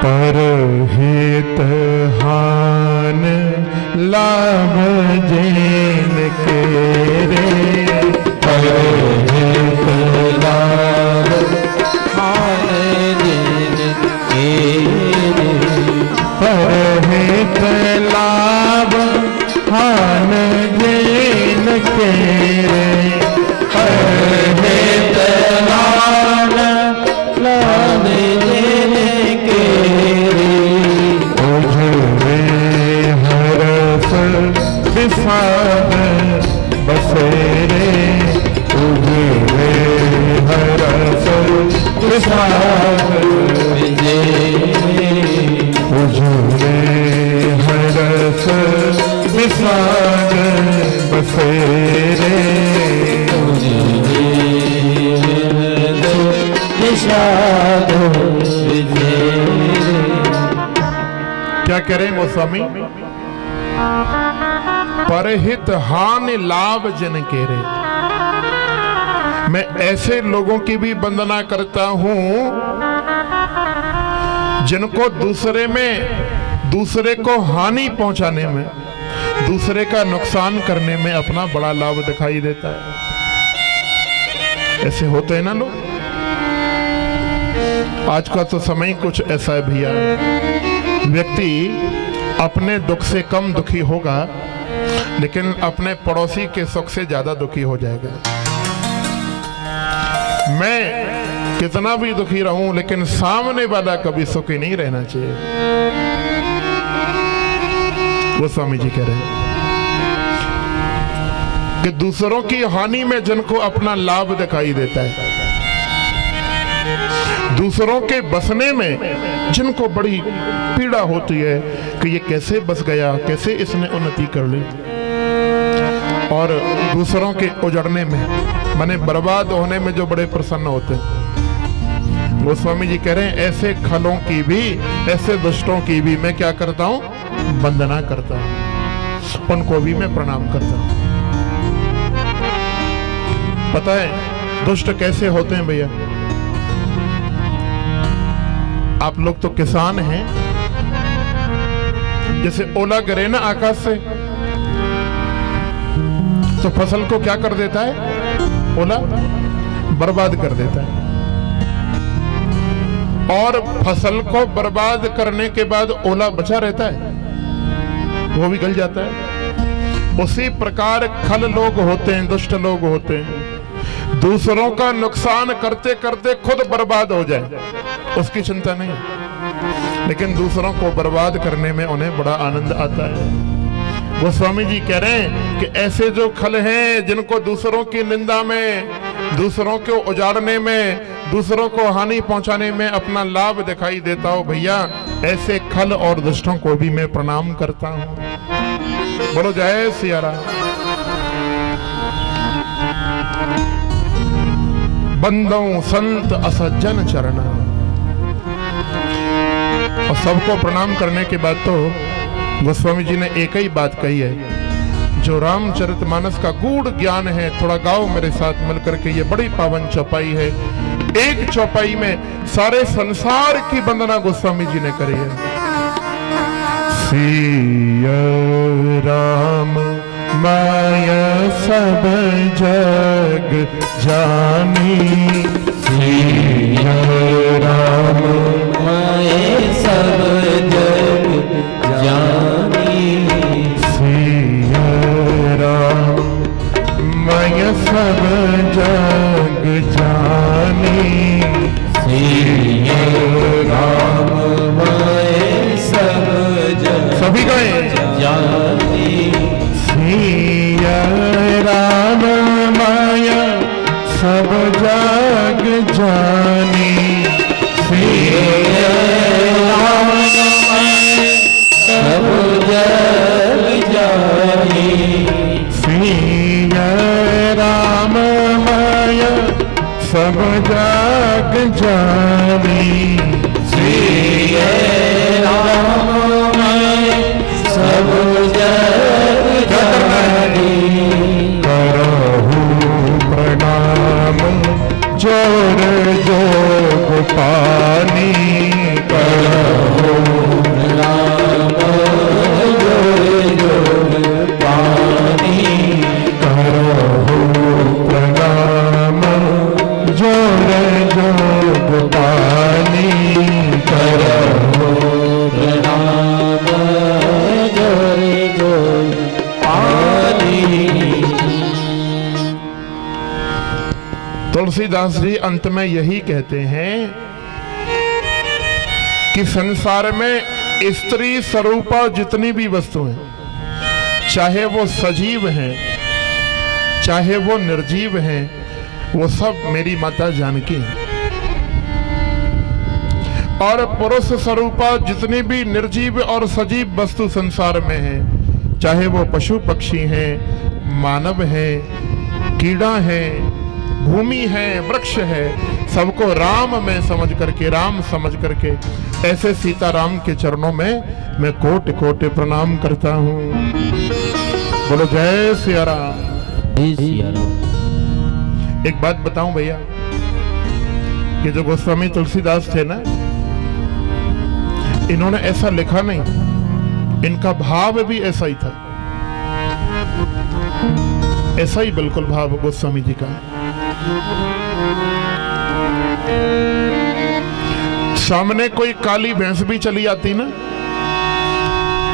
परहित हान लाभ जिन के रे, परहित लाभ हान जिन के रे, परहित लाभ हान जिन के रे, परहित लाभ जिन के रे, उजड़े हरस विषाद बसेरे, उजड़े हरस विषाद उजड़े हरस विषाद बसेरे, विषाद क्या कह रहे हैं गोस्वामी? परहित हानि लाभ जिन के रे, मैं ऐसे लोगों की भी वंदना करता हूं जिनको दूसरे को हानि पहुंचाने में, दूसरे का नुकसान करने में अपना बड़ा लाभ दिखाई देता है। ऐसे होते हैं ना लोग। आज का तो समय कुछ ऐसा है भैया, व्यक्ति अपने दुख से कम दुखी होगा लेकिन अपने पड़ोसी के सुख से ज्यादा दुखी हो जाएगा। मैं कितना भी दुखी रहूं लेकिन सामने वाला कभी सुखी नहीं रहना चाहिए। गोस्वामी जी कह रहे हैं कि दूसरों की हानि में जिनको अपना लाभ दिखाई देता है, दूसरों के बसने में जिनको बड़ी पीड़ा होती है कि ये कैसे बस गया, कैसे इसने उन्नति कर ली, और दूसरों के उजड़ने में माने बर्बाद होने में जो बड़े प्रसन्न होते हैं। गोस्वामी जी कह रहे हैं ऐसे खलों की भी, ऐसे दुष्टों की भी मैं क्या करता हूं? वंदना करता हूं, उनको भी मैं प्रणाम करता हूं। पता है दुष्ट कैसे होते हैं भैया? आप लोग तो किसान हैं, जैसे ओला गिरे ना आकाश से तो फसल को क्या कर देता है? ओला बर्बाद कर देता है, और फसल को बर्बाद करने के बाद ओला बचा रहता है, वो भी गल जाता है। उसी प्रकार खल लोग होते हैं, दुष्ट लोग होते हैं, दूसरों का नुकसान करते करते खुद बर्बाद हो जाए उसकी चिंता नहीं, लेकिन दूसरों को बर्बाद करने में उन्हें बड़ा आनंद आता है। गोस्वामी जी कह रहे हैं कि ऐसे जो खल हैं जिनको दूसरों की निंदा में, दूसरों को उजाड़ने में, दूसरों को हानि पहुंचाने में अपना लाभ दिखाई देता हो, भैया ऐसे खल और दुष्टों को भी मैं प्रणाम करता हूं। बोलो जय सिया राम। बंदों संत असज्जन चरण, और सबको प्रणाम करने के बाद तो गोस्वामी जी ने एक ही बात कही है, जो रामचरितमानस का गूढ़ ज्ञान है, थोड़ा गाओ मेरे साथ मिलकर के। ये बड़ी पावन चौपाई है, एक चौपाई में सारे संसार की वंदना गोस्वामी जी ने करी है। सिया राम माया सब जग जानी, सिया राम माया सब जग जानी, सिया राम माया सब जग जानी, सिया राम माया सब जग, सभी गए जानी, सिया राम माया सब जग तुलसीदास जी अंत में यही कहते हैं कि संसार में स्त्री स्वरूपा जितनी भी वस्तुएं, चाहे वो सजीव हैं चाहे वो निर्जीव हैं, वो सब मेरी माता जानकी हैं। और पुरुष स्वरूपा जितनी भी निर्जीव और सजीव वस्तु संसार में है, चाहे वो पशु पक्षी हैं, मानव है, कीड़ा है, भूमि है, वृक्ष है, सबको राम में समझ करके, राम समझ करके ऐसे सीताराम के चरणों में मैं कोटि कोटि प्रणाम करता हूँ। बोलो जय सिया राम। एक बात बताऊं भैया, ये जो गोस्वामी तुलसीदास थे ना, इन्होंने ऐसा लिखा नहीं, इनका भाव भी ऐसा ही था, ऐसा ही बिल्कुल भाव गोस्वामी जी का। सामने कोई काली भैंस भी चली आती ना,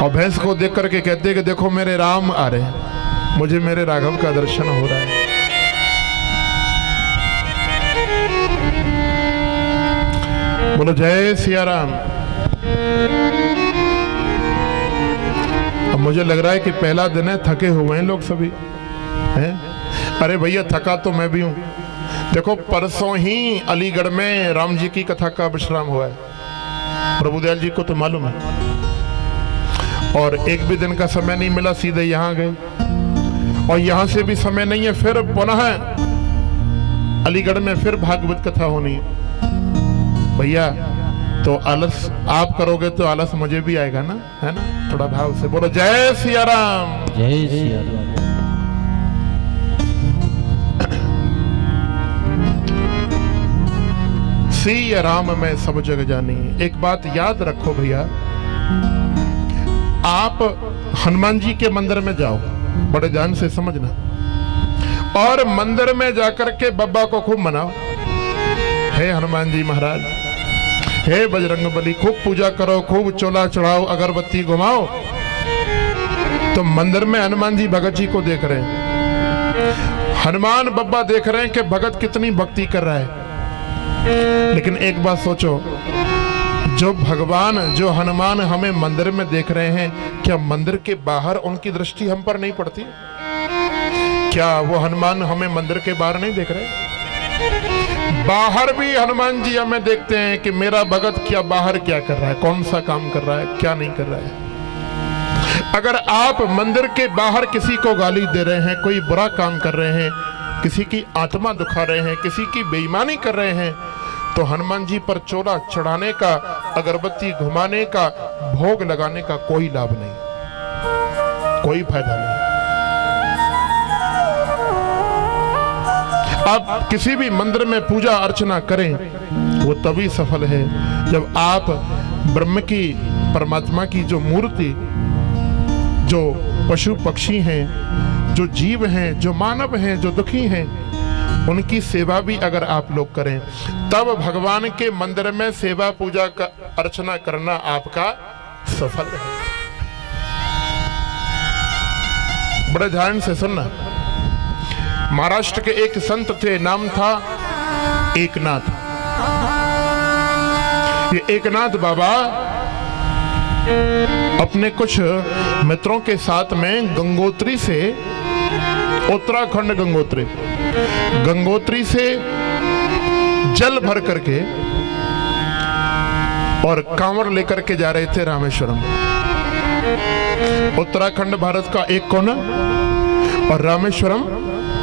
और भैंस को देख करके कहते कि देखो मेरे राम आ रहे हैं, मुझे मेरे राघव का दर्शन हो रहा है। बोलो जय सिया राम। अब मुझे लग रहा है कि पहला दिन है, थके हुए हैं लोग सभी हैं। अरे भैया थका तो मैं भी हूं। देखो परसों ही अलीगढ़ में राम जी की कथा का विश्राम हुआ है, प्रभुदयाल जी को तो मालूम है, और एक भी दिन का समय नहीं मिला, सीधे यहाँ गए, और यहाँ से भी समय नहीं है, फिर पुनः अलीगढ़ में फिर भागवत कथा होनी है। भैया तो आलस आप करोगे तो आलस मुझे भी आएगा ना, है ना? थोड़ा भाव से बोलो जय सिया राम। जय सिया राम। सिया राम में सब जग जानी। एक बात याद रखो भैया, आप हनुमान जी के मंदिर में जाओ, बड़े ध्यान से समझना, और मंदिर में जाकर के बब्बा को खूब मनाओ, हे हनुमान जी महाराज, हे बजरंगबली, खूब पूजा करो, खूब चोला चढ़ाओ, अगरबत्ती घुमाओ। तो मंदिर में हनुमान जी भगत जी को देख रहे हैं, हनुमान बब्बा देख रहे हैं कि भगत कितनी भक्ति कर रहा है। लेकिन एक बात सोचो, जो भगवान, जो हनुमान हमें मंदिर में देख रहे हैं, क्या मंदिर के बाहर उनकी दृष्टि हम पर नहीं पड़ती? क्या वो हनुमान हमें मंदिर के बाहर नहीं देख रहे? बाहर भी हनुमान जी हमें देखते हैं कि मेरा भगत क्या बाहर क्या कर रहा है, कौन सा काम कर रहा है, क्या नहीं कर रहा है। अगर आप मंदिर के बाहर किसी को गाली दे रहे हैं, कोई बुरा काम कर रहे हैं, किसी की आत्मा दुखा रहे हैं, किसी की बेईमानी कर रहे हैं, तो हनुमान जी पर चोला चढ़ाने का, अगरबत्ती घुमाने का, भोग लगाने का कोई लाभ नहीं, कोई फायदा नहीं। आप किसी भी मंदिर में पूजा अर्चना करें, वो तभी सफल है जब आप ब्रह्म की, परमात्मा की जो मूर्ति, जो पशु पक्षी हैं, जो जीव हैं, जो मानव हैं, जो दुखी हैं, उनकी सेवा भी अगर आप लोग करें, तब भगवान के मंदिर में सेवा पूजा का अर्चना करना आपका सफल है। बड़े ध्यान से सुनना। महाराष्ट्र के एक संत थे, नाम था एकनाथ। ये एकनाथ बाबा अपने कुछ मित्रों के साथ में गंगोत्री से, उत्तराखंड गंगोत्री से जल भर करके और कांवड़ लेकर के जा रहे थे रामेश्वरम। उत्तराखंड भारत का एक कोना और रामेश्वरम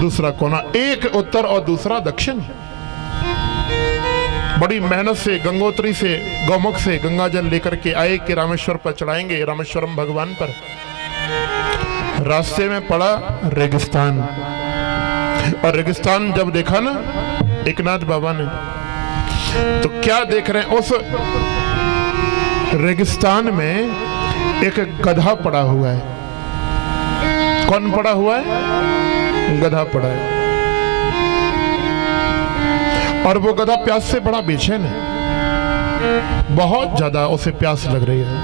दूसरा कोना, एक उत्तर और दूसरा दक्षिण। बड़ी मेहनत से गंगोत्री से, गौमुख से गंगा जल लेकर के आए कि रामेश्वर पर चढ़ाएंगे, रामेश्वरम भगवान पर। रास्ते में पड़ा रेगिस्तान, और रेगिस्तान जब देखा ना एकनाथ बाबा ने, तो क्या देख रहे हैं, उस रेगिस्तान में एक गधा पड़ा हुआ है। कौन पड़ा हुआ है? गधा पड़ा है, और वो गधा प्यास से बड़ा बेचैन है, बहुत ज्यादा उसे प्यास लग रही है।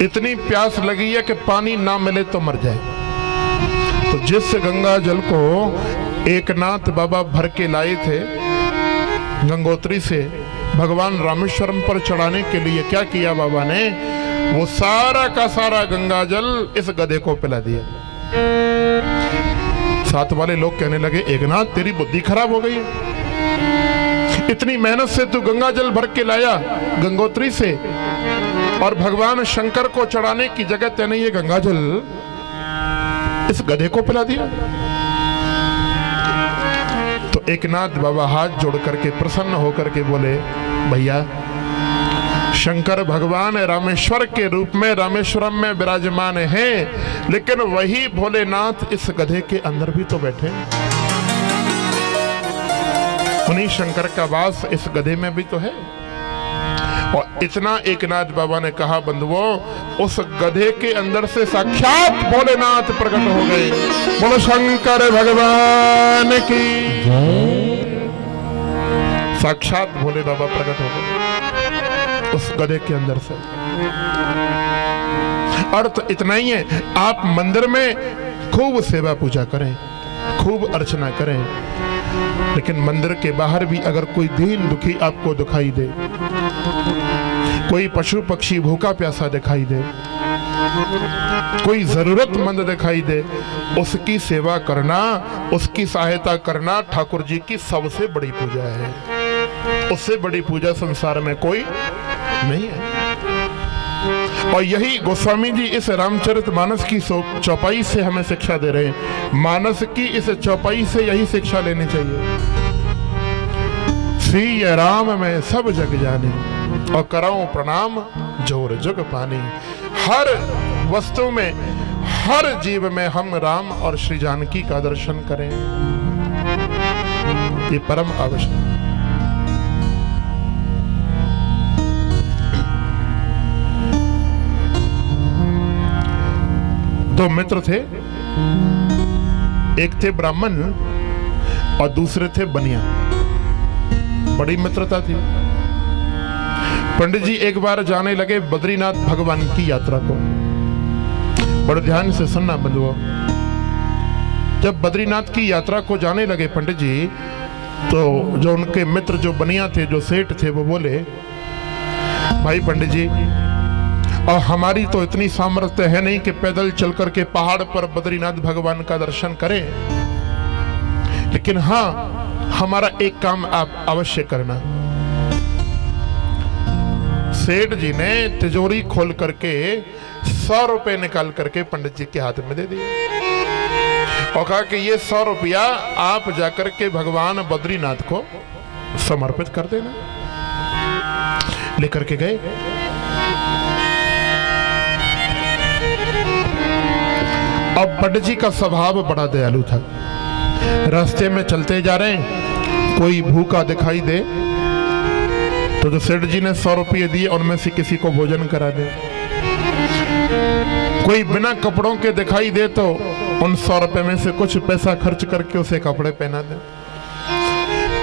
इतनी प्यास लगी है कि पानी ना मिले तो मर जाए। तो जिस गंगा जल को एक नाथ बाबा भर के लाए थे गंगोत्री से भगवान रामेश्वरम पर चढ़ाने के लिए। क्या किया बाबा ने, वो सारा का सारा गंगा जल इस गधे को पिला दिया। साथ वाले लोग कहने लगे, एक नाथ तेरी बुद्धि खराब हो गई है, इतनी मेहनत से तू गंगा जल भर के लाया गंगोत्री से, और भगवान शंकर को चढ़ाने की जगह तेने ये गंगा जल इस गधे को पिला दिया। तो एक नाथ बाबा हाथ जोड़ करके प्रसन्न होकर के बोले, भैया शंकर भगवान रामेश्वर के रूप में रामेश्वरम में विराजमान है, लेकिन वही भोलेनाथ इस गधे के अंदर भी तो बैठे। उन्हीं शंकर का वास इस गधे में भी तो है। और इतना एक नाथ बाबा ने कहा, बंधुओं, उस गधे के अंदर से साक्षात भोलेनाथ प्रकट हो गए। बोलो शंकर भगवान की साक्षात भोले बाबा प्रकट हो गए उस गधे के अंदर से। अर्थ इतना ही है, आप मंदिर में खूब सेवा पूजा करें, खूब अर्चना करें, लेकिन मंदिर के बाहर भी अगर कोई दीन दुखी आपको दिखाई दे, कोई पशु पक्षी भूखा प्यासा दिखाई दे, कोई जरूरतमंद दिखाई दे, उसकी सेवा करना, उसकी सहायता करना ठाकुर जी की सबसे बड़ी पूजा है। उससे बड़ी पूजा संसार में कोई नहीं है। और यही गोस्वामी जी इस रामचरितमानस की चौपाई से हमें शिक्षा दे रहे हैं। मानस की इस चौपाई से यही शिक्षा लेनी चाहिए, श्री राम में सब जग जाने और कराऊं प्रणाम जोर जुग पानी। हर वस्तु में, हर जीव में हम राम और श्री जानकी का दर्शन करें, ये परम आवश्यक है। दो मित्र थे, एक थे ब्राह्मण और दूसरे थे बनिया। बड़ी मित्रता थी। पंडित जी एक बार जाने लगे बद्रीनाथ भगवान की यात्रा को। बड़े ध्यान से सुनना बंधुओं, जब बद्रीनाथ की यात्रा को जाने लगे पंडित जी, तो जो उनके मित्र जो बनिया थे, जो सेठ थे, वो बोले, भाई पंडित जी, और हमारी तो इतनी सामर्थ्य है नहीं कि पैदल चल करके पहाड़ पर बद्रीनाथ भगवान का दर्शन करें, लेकिन हाँ, हमारा एक काम आप अवश्य करना। सेठ जी ने तिजोरी खोल करके 100 रुपए निकाल करके पंडित जी के हाथ में दे दिए और कहा कि ये 100 रुपया आप जाकर के भगवान बद्रीनाथ को समर्पित कर देना। लेकर के गए। अब पंडित जी का स्वभाव बड़ा दयालु था। रास्ते में चलते जा रहे हैं, कोई भूखा दिखाई दे तो जो सेठ जी ने 100 रुपये दिए उनमें से किसी को भोजन करा दे। कोई बिना कपड़ों के दिखाई दे तो उन 100 रुपए में से कुछ पैसा खर्च करके उसे कपड़े पहना दे।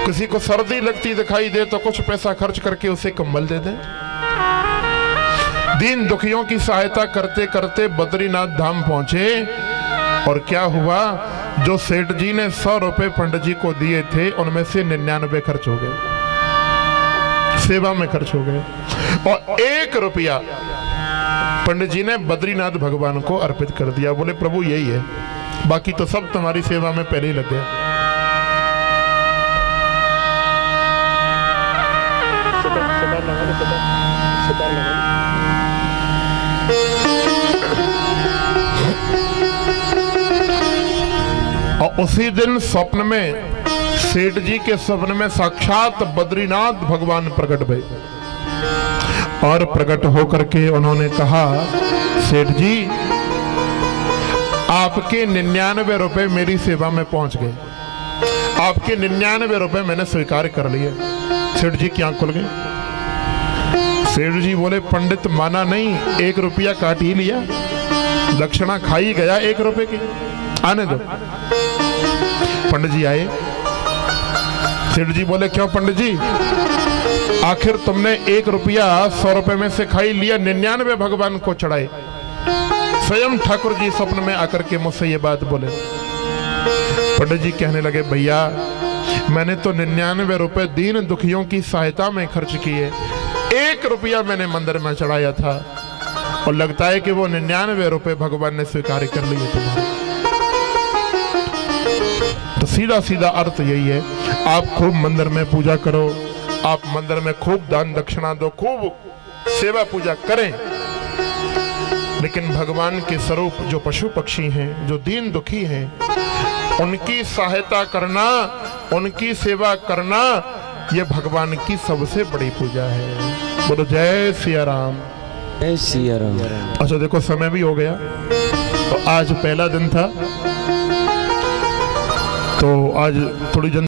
किसी को सर्दी लगती दिखाई दे तो कुछ पैसा खर्च करके उसे कंबल दे दे। दीन दुखियों की सहायता करते करते बद्रीनाथ धाम पहुंचे और क्या हुआ, जो सेठ जी ने 100 रुपए पंडित जी को दिए थे उनमें से 99 खर्च हो गए, सेवा में खर्च हो गए, और 1 रुपया पंडित जी ने बद्रीनाथ भगवान को अर्पित कर दिया। बोले प्रभु यही है, बाकी तो सब तुम्हारी सेवा में पहले ही लग गया। और उसी दिन स्वप्न में, सेठ जी के स्वप्न में साक्षात बद्रीनाथ भगवान प्रकट भए और प्रकट होकर के उन्होंने कहा, सेठ जी आपके 99 रुपए मेरी सेवा में पहुंच गए, आपके 99 रुपए मैंने स्वीकार कर लिए। सेठ जी की आंख खुल गई। सेठ जी बोले पंडित माना नहीं, 1 रुपया काट ही लिया, दक्षिणा खाई गया 1 रुपए की, आने दो। पंडित जी आए। सेठ जी बोले क्यों पंडित जी, आखिर तुमने 1 रुपया 100 रुपए में से खाई लिया, 99 भगवान को चढ़ाए। स्वयं ठाकुर जी स्वप्न में आकर के मुझसे ये बात बोले। पंडित जी कहने लगे, भैया मैंने तो 99 रुपए दीन दुखियों की सहायता में खर्च किए, 1 रुपया मैंने मंदिर में चढ़ाया था, और लगता है कि वो 99 रुपए भगवान ने स्वीकार कर लिए तुम्हारे। तो सीधा सीधा अर्थ यही है, आप खूब मंदिर में पूजा करो, आप मंदिर में खूब दान दक्षिणा दो, खूब सेवा पूजा करें, लेकिन भगवान के स्वरूप जो पशु पक्षी हैं, जो दीन दुखी हैं, उनकी सहायता करना, उनकी सेवा करना, ये भगवान की सबसे बड़ी पूजा है। बोलो जय सिया राम। जय सिया राम। अच्छा देखो समय भी हो गया, तो आज पहला दिन था, तो आज थोड़ी